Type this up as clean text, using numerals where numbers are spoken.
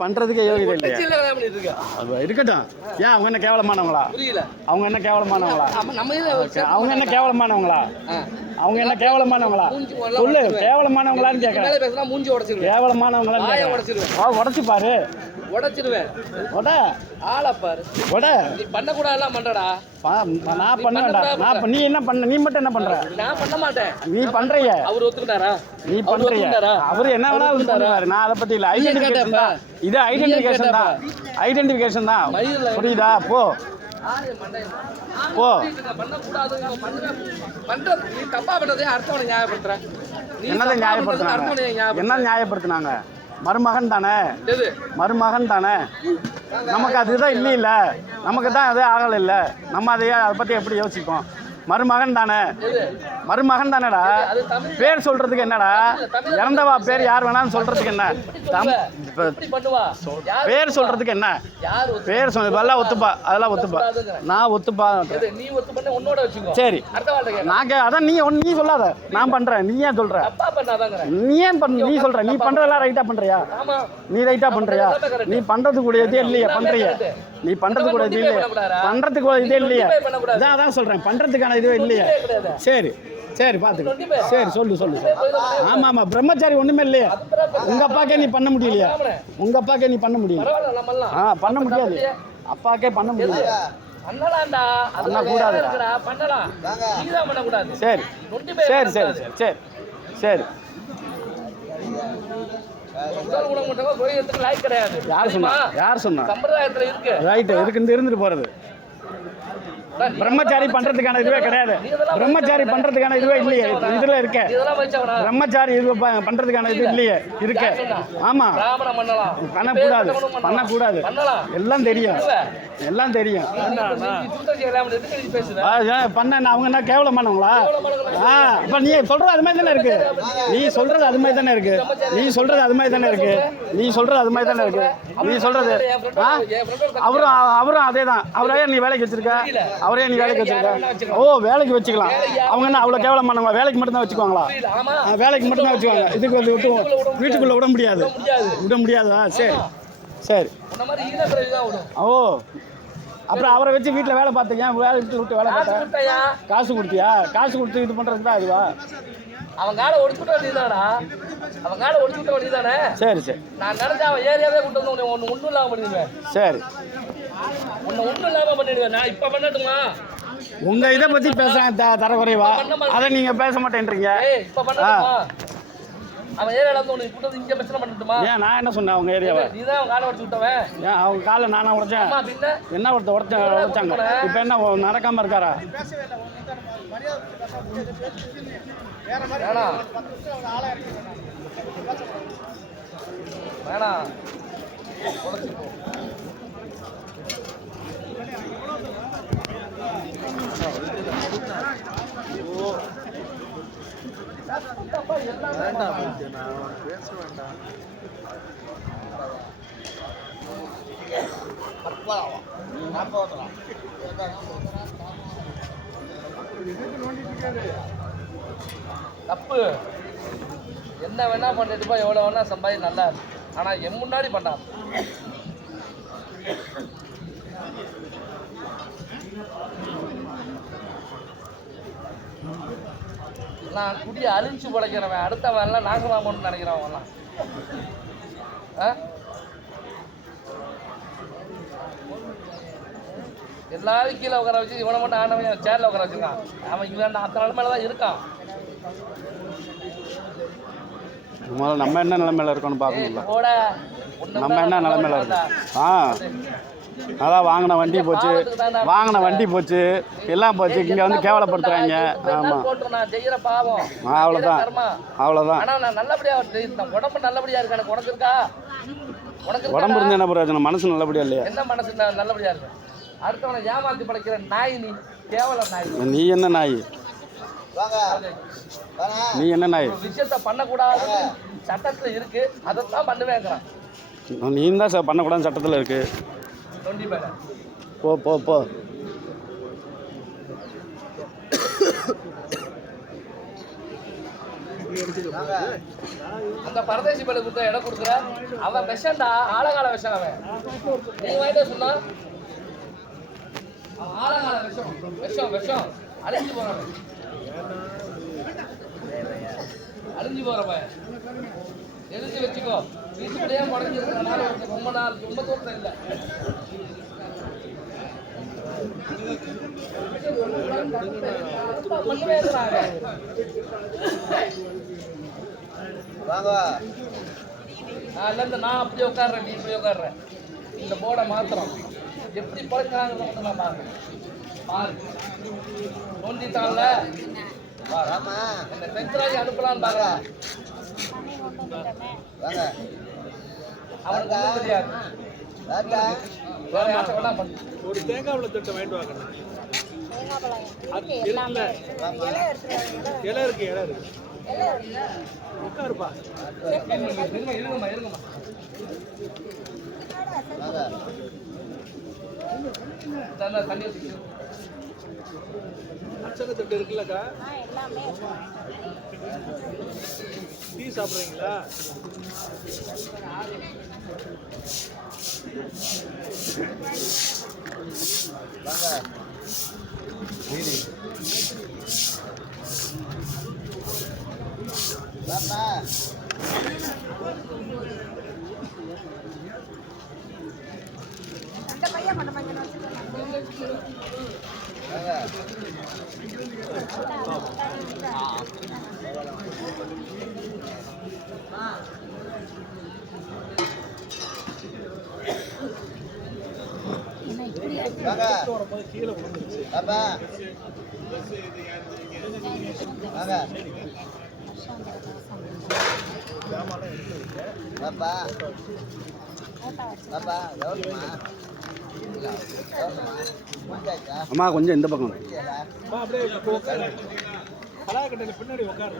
பண்றதுக்கு யோகிதை இல்லையா? இருக்கட்டும். ஏன் அவங்க என்ன கேவலமானவங்களா? அவங்க என்ன கேவலமானவங்களா? அவங்க என்ன கேவலமானவங்களா? அவங்க என்ன கேவலமானவங்களா? சொல்லு, கேவலமானவங்களான்னு கேட்கறேன். கேவலமானவங்களா உடச்சு பாரு. உடைச்சிருவேன். ஆளை பாரு. நீ பண்ணக்கூடாதுலாம் பண்றடா. நான் பண்ணடா. நீ என்ன பண்ண? நீ மட்டும் என்ன பண்ற? நான் பண்ண மாட்டேன். நீ பண்றிய. அவர் ஒத்துக்கிட்டாரா? நீ பண்றிய. அவர் என்ன வேணாலும் பண்ணுவாரு. நான் அதை பத்தி இல்ல. ஐடென்டிஃபிகேஷன் தான் இது. ஐடென்டிஃபிகேஷன் தான். ஐடென்டிஃபிகேஷன் தான். புரியுதா? போ போ. நீ தப்பா பண்றதே அடுத்தவனை நியாயப்படுத்துற. என்னதை நியாயப்படுத்தினாங்க? என்ன நியாயப்படுத்தினாங்க? மருமகன் தானே, மருமகன் தானே. நமக்கு அதுதான் இல்லையில, நமக்கு தான் அதே ஆகலை இல்லை. நம்ம அதை பற்றி எப்படி யோசிப்போம்? மருமகன் தானே, மருமகன் தானேடா. பேர் சொல்றதுக்கு என்னடா? இறந்தவா பேர் யார் வேணாலும் சொல்றதுக்கு என்ன? பேர் சொல்றதுக்கு என்ன? பேர் சொல்ல அதெல்லாம் ஒத்துப்பா, அதெல்லாம் ஒத்துப்பா. நான் ஒத்துப்பா. சரி, நான் அதான் நீ சொல்லாத. நான் பண்றேன், நீ ஏன் சொல்ற? நீ ஏன் பண்ண? நீ சொல்ற, நீ பண்றதெல்லாம் ரைட்டா பண்றியா? நீ ரைட்டா பண்றியா? நீ பண்றது கூட இதே இல்லையா? பண்றியா? நீ பண்றது கூட இது இல்லையா? பண்றதுக்கு கூட இதே இல்லையா? அதான் சொல்றேன், பண்றதுக்கான இதுவே இல்லையா? சரி சரி, பாத்துக்க. சரி, சொல்லு. ஆமா ஆமா, பிரம்மச்சாரி ஒண்ணுமே இல்லையா? உங்க அப்பாக்கே நீ பண்ண முடியலையா? உங்க அப்பாக்கே நீ பண்ண முடியல? பண்ண முடியாது. அப்பாக்கே பண்ண முடியல. பண்ணக்கூடாது. சரி சரி சரி சரி சரி. யார் சொன்னா? ரைட்டு இருந்துட்டு போறது. பிரம்மச்சாரி பண்றதுக்கான இதுவே கிடையாது. பிரம்மச்சாரி பண்றதுக்கான இதுவே இல்லையே இதுல இருக்க. பிரம்மச்சாரி இது பண்றதுக்கான இது இல்லையே இருக்க. ஆமா, பண்ணக்கூடாது. எல்லாம் தெரியும். பண்ண அவங்க என்ன கேவலமானவங்களா? இப்ப நீ சொல்றது அது மாதிரி தானே இருக்கு. நீ சொல்றது அது மாதிரி தானே இருக்கு. நீ சொல்றது அவரும் அதே தான். அவரையே நீ வேலைக்கு வச்சிருக்க. ஓ, வேலைக்கு வச்சுக்கலாம். அவங்க என்ன அவ்வளவு கேவலமானவங்க? வேலைக்கு மட்டும் தான் வச்சுக்குவாங்களா? வேலைக்கு மட்டும் தான் வச்சுக்குவாங்க. இதுக்கு வந்து வீட்டுக்குள்ள விட முடியாதா? சரி. ஓ, அப்புறம் அவரை வச்சு வீட்டில் வேலை பார்த்தீங்க. வேலை விட்டு வேலை பார்த்தா காசு கொடுத்தியா? காசு கொடுத்து இது பண்றதுக்கு தான் அதுவா? அவன் காலை ஒடிச்சுட்ட வேண்டியதானே? சரி. நான் நினைச்சா அவன் ஏரியாவே கூட்டு வந்து ஒன்றும் இல்லாம பண்ணிடுவேன். சரி, ஒன்றும் இல்லாம பண்ணிடுவேன். நான் இப்ப பண்ணட்டுமா? உங்க இதை பத்தி பேசுறேன் தரக்குறைவா? அதை நீங்க பேச மாட்டேன்றீங்க. இப்ப பண்ணட்டுமா? அவன் ஏரியால வந்து உனக்கு கூட்டு இங்க பிரச்சனை பண்ணட்டுமா? ஏன் நான் என்ன சொன்னேன்? அவங்க ஏரியாவை நீதான் அவன் காலை உடைச்சு விட்டவன். ஏன் அவங்க காலை நானா உடைச்சேன்? என்ன உடைச்சாங்க? இப்ப என்ன நடக்காம இருக்காரா? வேணாம். பேச வேண்டாம். தப்பு. என்ன வேணா பண்ணிட்டுப்பா, எவ்வளோ வேணா சம்பாதி, நல்லா இருக்கு. ஆனால் என் முன்னாடி பண்ணாது. நான் குடியை அழிச்சு படைக்கிறவன். அடுத்தவன் எல்லாம் நாசமாகணும்னு நினைக்கிறவங்கலாம். எல்லாரும் கீழே உட்கார வச்சு இவனை மட்டும் ஆனவன் சேர்ல உட்கார வச்சிருக்கான். அவன் இவன் அத்தனை நிலைமையில தான் இருக்கான். நம்ம என்ன நிலைமையில இருக்கோம்னு பார்க்கணும்ல. நம்ம என்ன நிலைமையில இருக்கோம்? அதான் வாங்கின வண்டி போச்சு, எல்லாம் போச்சு. இங்கே வந்து கேவலப்படுத்துறாங்க. ஆமாம், அவ்வளோதான். உடம்பு நல்லபடியா இருக்கு. எனக்கு உனக்கு இருக்கா? உடம்பு இருந்து என்ன பிரயோஜனம்? மனசு நல்லபடியா இல்லையா? என்ன மனசு நல்லபடியா இருக்கு? அடுத்தவனை ஏமாத்தி படைக்கிற நாய் நீ. கேவல நாய். நீ என்ன நாய்? விஷயத்த பண்ணக்கூடாது சட்டத்துல இருக்கு. அதைத்தான் பண்ணுவேங்கிறான். நீ தான் பண்ணக்கூடாது சட்டத்தில் இருக்கு. போ. அந்த பரதேசி பயில கொடுத்த இடம் கொடுக்குற அவன் விஷம்டா, ஆழகால விஷம் அவன். நீ வாங்கிட்டு சொன்னா அவன் ஆழகால விஷம், விஷம் விஷம் அழிஞ்சு போறவன், அழிஞ்சு போறவன். எழுதி வச்சுக்கோ, வீட்டுக்குள்ளேயே முடங்கிருக்கிறனால ரொம்ப நாள் ரொம்ப தூரம் இல்லை. நான் அப்படி உட்காடுறேன், நீ இப்படி உட்காடுறேன். இந்த போர்டை மாத்திரம் எப்படி பழக்கிறாங்க நான் பாருங்க. பாரு நோண்டிட்டான்ல, இந்த செஞ்சராஜி அனுப்பலான்னு பாருங்க. அவனுக்கு ஒன்றும் தெரியாது. வேற யார்ட்ட வேணா பண்ணு. ஒரு தேங்காய் பழ தட்டை வாங்கிட்டு வாங்க. இலை இருக்கு. உட்காருப்பா. இருங்கம்மா இருங்கம்மா. தண்ணி வச்சு அச்சனை தட்டு இருக்குல்லக்கா, டீ சாப்பிட்றீங்களா? அந்த பையன் பண்ண மஞ்சள் கீழே விழுந்துருச்சு. அம்மா கொஞ்சம் இந்த பக்கம் அப்படியே உட்காரு. பலாக்கட்டையில் பின்னாடி உட்காரு.